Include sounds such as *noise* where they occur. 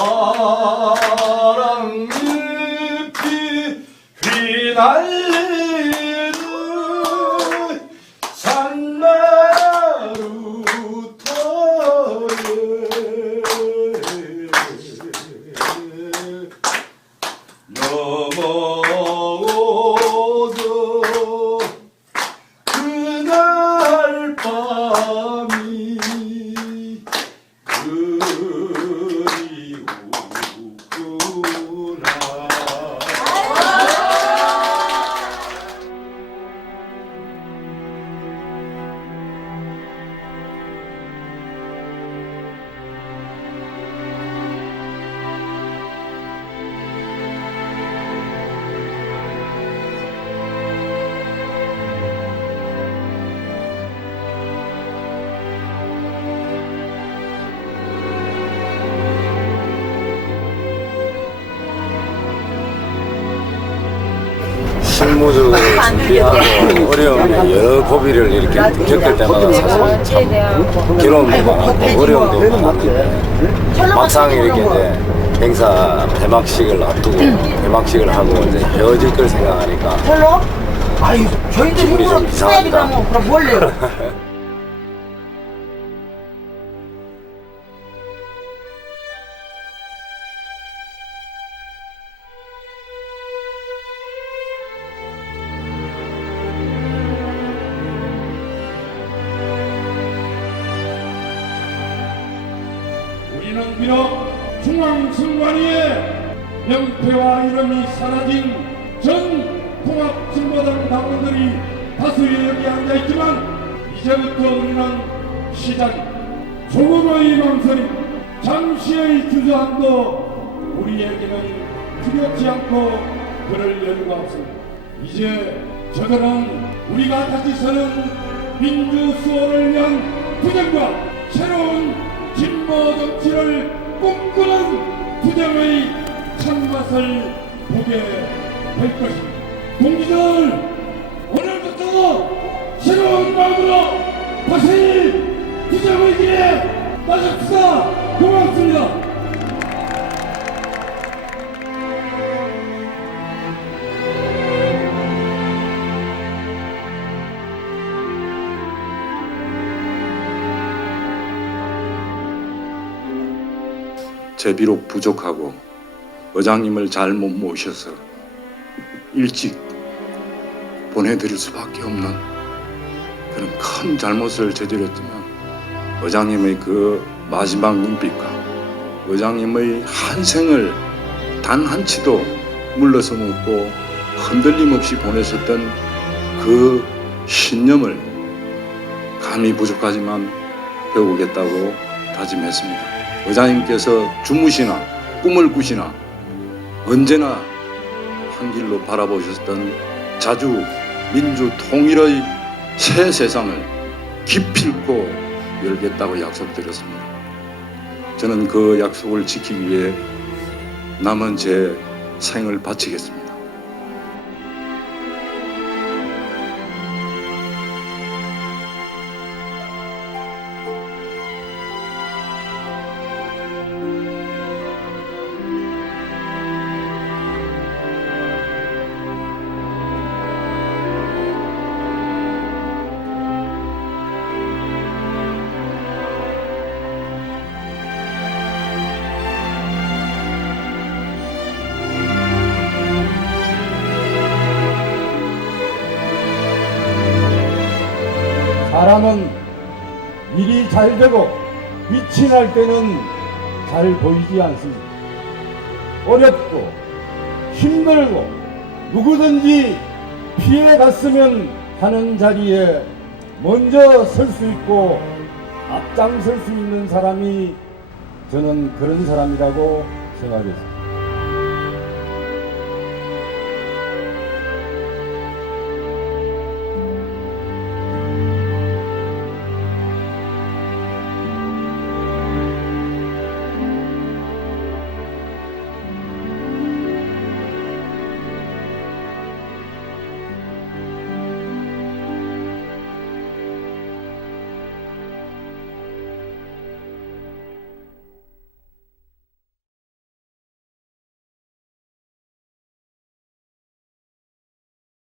바람 잎이 휘날리는 산나루 터에 넘어 실무적으로 *laughs* 준비하고 어려운 여러 고비를 이렇게 겪을 때마다 사실 참 괴로움도 많고 어려움도 많았는데 막상 이렇게 이제 행사 개막식을 앞두고 개막식을 하고 이제 헤어질 걸 생각하니까? 아유, 저희들 기분이 좀 가면 그럼 뭘 해요? *laughs* 비록 중앙선관위의 명패와 이름이 사라진 전 통합진보당 당원들이 다수의 여기 앉아있지만 이제부터 우리는 시작 조금의 망설임 잠시의 주저함도 우리에게는 두렵지 않고 그럴 여유가 없습니다. 이제 저들은 우리가 다시 서는 민주 수호를 위한 투쟁과 새로운 맛을 보게 될 것입니다. 동지들 오늘부터 새로운 마음으로 다시 투쟁의 길에 나섭시다. 고맙습니다. 제비록 부족하고 의장님을 잘못 모셔서 일찍 보내드릴 수밖에 없는 그런 큰 잘못을 저질렀지만 의장님의 그 마지막 눈빛과 의장님의 한 생을 단 한 치도 물러서 묻고 흔들림 없이 보내셨던 그 신념을 감히 부족하지만 배우겠다고 다짐했습니다. 의장님께서 주무시나 꿈을 꾸시나 언제나 한 길로 바라보셨던 자주 민주 통일의 새 세상을 기필코 열겠다고 약속드렸습니다. 저는 그 약속을 지키기 위해 남은 제 생을 바치겠습니다. 사람은 일이 잘 되고 빛이 날 때는 잘 보이지 않습니다. 어렵고 힘들고 누구든지 피해 갔으면 하는 자리에 먼저 설 수 있고 앞장설 수 있는 사람이 저는 그런 사람이라고 생각했습니다.